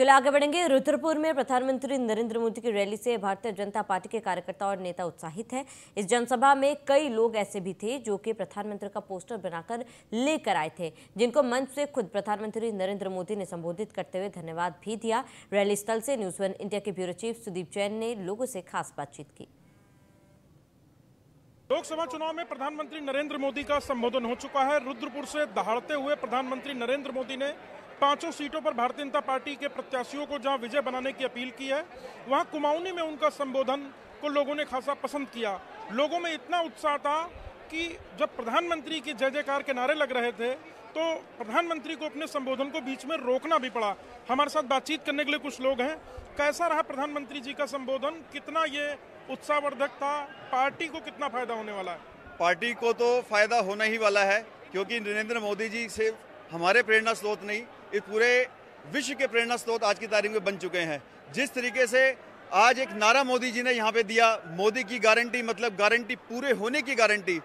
चलो आगे बढ़ेंगे। रुद्रपुर में प्रधानमंत्री नरेंद्र मोदी की रैली से भारतीय जनता पार्टी के कार्यकर्ता और नेता उत्साहित हैं। इस जनसभा में कई लोग ऐसे भी थे जो कि प्रधानमंत्री का पोस्टर बनाकर लेकर आए थे, जिनको मंच से खुद प्रधानमंत्री नरेंद्र मोदी ने संबोधित करते हुए धन्यवाद भी दिया। रैली स्थल से न्यूज़ 1 इंडिया के ब्यूरो चीफ सुदीप जैन ने लोगों से खास बातचीत की। लोकसभा चुनाव में प्रधानमंत्री नरेंद्र मोदी का संबोधन हो चुका है। रुद्रपुर से दहाड़ते हुए प्रधानमंत्री नरेंद्र मोदी ने 5 सीटों पर भारतीय जनता पार्टी के प्रत्याशियों को जहां विजय बनाने की अपील की है, वहां कुमाऊनी में उनका संबोधन को लोगों ने खासा पसंद किया। लोगों में इतना उत्साह था कि जब प्रधानमंत्री की जय जयकार के नारे लग रहे थे तो प्रधानमंत्री को अपने संबोधन को बीच में रोकना भी पड़ा। हमारे साथ बातचीत करने के लिए कुछ लोग हैं। कैसा रहा प्रधानमंत्री जी का संबोधन? कितना ये उत्साहवर्धक था? पार्टी को कितना फायदा होने वाला है? पार्टी को तो फायदा होना ही वाला है, क्योंकि नरेंद्र मोदी जी से हमारे प्रेरणा स्रोत नहीं, इस पूरे विश्व के प्रेरणा स्रोत आज की तारीख में बन चुके हैं। जिस तरीके से आज एक नारा मोदी जी ने यहाँ पे दिया, मोदी की गारंटी मतलब गारंटी पूरे होने की गारंटी,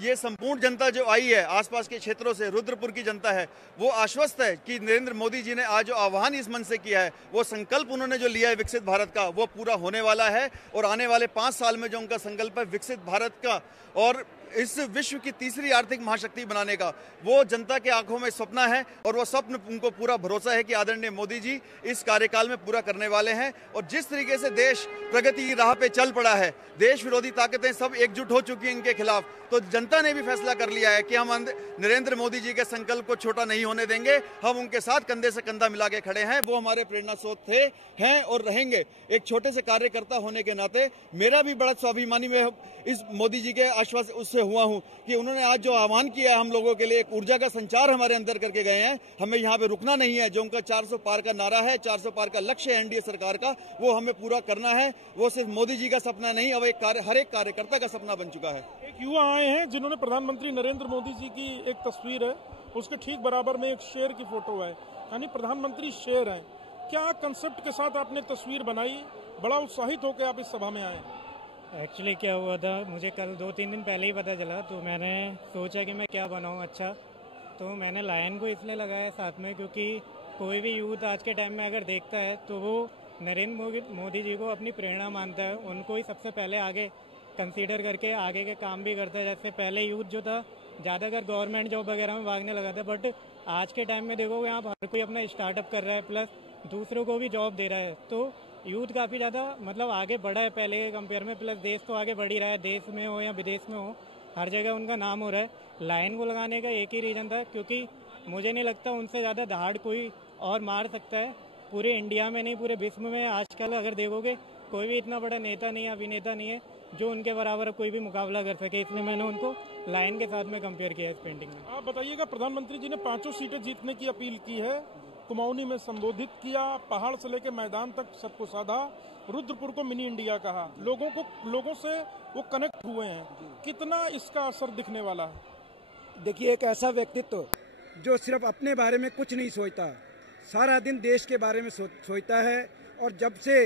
ये संपूर्ण जनता जो आई है आसपास के क्षेत्रों से, रुद्रपुर की जनता है, वो आश्वस्त है कि नरेंद्र मोदी जी ने आज जो आह्वान इस मंच से किया है, वो संकल्प उन्होंने जो लिया है विकसित भारत का, वो पूरा होने वाला है। और आने वाले 5 साल में जो उनका संकल्प है विकसित भारत का और इस विश्व की तीसरी आर्थिक महाशक्ति बनाने का, वो जनता के आंखों में सपना है और वो स्वप्न उनको पूरा भरोसा है कि आदरणीय मोदी जी इस कार्यकाल में पूरा करने वाले हैं। और जिस तरीके से देश प्रगति की राह पे चल पड़ा है, देश विरोधी ताकतें सब एकजुट हो चुकी हैं इनके खिलाफ, तो जनता ने भी फैसला कर लिया है कि हम नरेंद्र मोदी जी के संकल्प को छोटा नहीं होने देंगे। हम उनके साथ कंधे से कंधा मिला के खड़े हैं। वो हमारे प्रेरणा स्रोत थे, हैं और रहेंगे। एक छोटे से कार्यकर्ता होने के नाते मेरा भी बड़ा स्वाभिमानी में इस मोदी जी के आश्वासन उससे हुआ हूं कि उन्होंने आज जो आह्वान किया है हम लोगों के लिए, एक ऊर्जा का संचार हमारे अंदर करके गए हैं। हमें यहाँ पे रुकना नहीं है। जो उनका 400 पार का नारा है, 400 पार का लक्ष्य है एनडीए सरकार का, वो हमें पूरा करना है। वो सिर्फ मोदी जी का सपना नहीं, अब हर एक कार्यकर्ता का सपना बन चुका है। एक युवा आए हैं जिन्होंने प्रधानमंत्री नरेंद्र मोदी जी की एक तस्वीर है, उसके ठीक बराबर में एक शेर की फोटो है, यानी प्रधानमंत्री शेर हैं। क्या कंसेप्ट के साथ आपने तस्वीर बनाई? बड़ा उत्साहित होकर आप इस सभा में आए। एक्चुअली क्या हुआ था, मुझे कल 2-3 दिन पहले ही पता चला, तो मैंने सोचा कि मैं क्या बनाऊं अच्छा। तो मैंने लायन को इसलिए लगाया साथ में क्योंकि कोई भी यूथ आज के टाइम में अगर देखता है तो वो नरेंद्र मोदी जी को अपनी प्रेरणा मानता है, उनको ही सबसे पहले आगे कंसीडर करके आगे के काम भी करता है। जैसे पहले यूथ जो था ज़्यादातर गवर्नमेंट जॉब वगैरह में भागने लगा था, बट आज के टाइम में देखोगे यहाँ हर कोई अपना स्टार्टअप कर रहा है, प्लस दूसरों को भी जॉब दे रहा है। तो यूथ काफ़ी ज़्यादा मतलब आगे बढ़ा है पहले के कंपेयर में, प्लस देश तो आगे बढ़ ही रहा है। देश में हो या विदेश में हो, हर जगह उनका नाम हो रहा है। लायन को लगाने का एक ही रीज़न था, क्योंकि मुझे नहीं लगता उनसे ज़्यादा दहाड़ कोई और मार सकता है पूरे इंडिया में नहीं, पूरे विश्व में। आजकल अगर देखोगे कोई भी इतना बड़ा नेता नहीं, अभिनेता नहीं है जो उनके बराबर कोई भी मुकाबला कर सके, इसलिए मैंने उनको लायन के साथ में कंपेयर किया इस पेंटिंग में। आप बताइएगा, प्रधानमंत्री जी ने 5 सीटें जीतने की अपील की है, कुमाऊनी में संबोधित किया, पहाड़ से लेकर मैदान तक सबको साधा, रुद्रपुर को मिनी इंडिया कहा, लोगों से वो कनेक्ट हुए हैं। कितना इसका असर दिखने वाला है? देखिए, एक ऐसा व्यक्तित्व जो सिर्फ अपने बारे में कुछ नहीं सोचता, सारा दिन देश के बारे में सोचता है। और जब से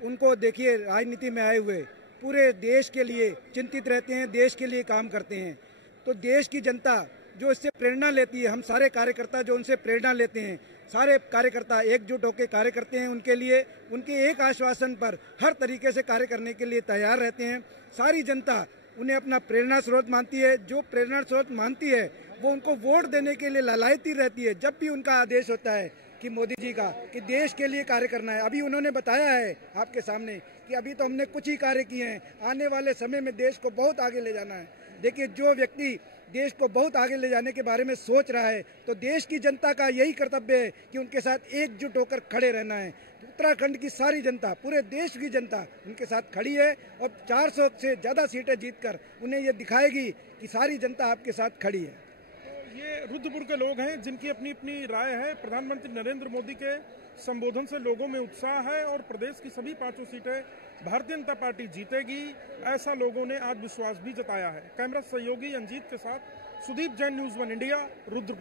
उनको देखिए राजनीति में आए हुए पूरे देश के लिए चिंतित रहते हैं, देश के लिए काम करते हैं। तो देश की जनता जो इससे प्रेरणा लेती है, हम सारे कार्यकर्ता जो उनसे प्रेरणा लेते हैं, सारे कार्यकर्ता एकजुट होकर कार्य करते हैं उनके लिए। उनके एक आश्वासन पर हर तरीके से कार्य करने के लिए तैयार रहते हैं। सारी जनता उन्हें अपना प्रेरणा स्रोत मानती है। जो प्रेरणा स्रोत मानती है वो उनको वोट देने के लिए लालायती रहती है। जब भी उनका आदेश होता है कि मोदी जी का कि देश के लिए कार्य करना है, अभी उन्होंने बताया है आपके सामने कि अभी तो हमने कुछ ही कार्य किए हैं, आने वाले समय में देश को बहुत आगे ले जाना है। देखिए, जो व्यक्ति देश को बहुत आगे ले जाने के बारे में सोच रहा है, तो देश की जनता का यही कर्तव्य है कि उनके साथ एकजुट होकर खड़े रहना है। उत्तराखंड की सारी जनता, पूरे देश की जनता उनके साथ खड़ी है और 400 से ज़्यादा सीटें जीतकर उन्हें ये दिखाएगी कि सारी जनता आपके साथ खड़ी है। तो ये रुद्रपुर के लोग हैं जिनकी अपनी अपनी राय है। प्रधानमंत्री नरेंद्र मोदी के संबोधन से लोगों में उत्साह है और प्रदेश की सभी 5 सीटें भारतीय जनता पार्टी जीतेगी, ऐसा लोगों ने आज विश्वास भी जताया है। कैमरा सहयोगी अंजीत के साथ सुदीप जैन, न्यूज़ 1 इंडिया, रुद्रपुर।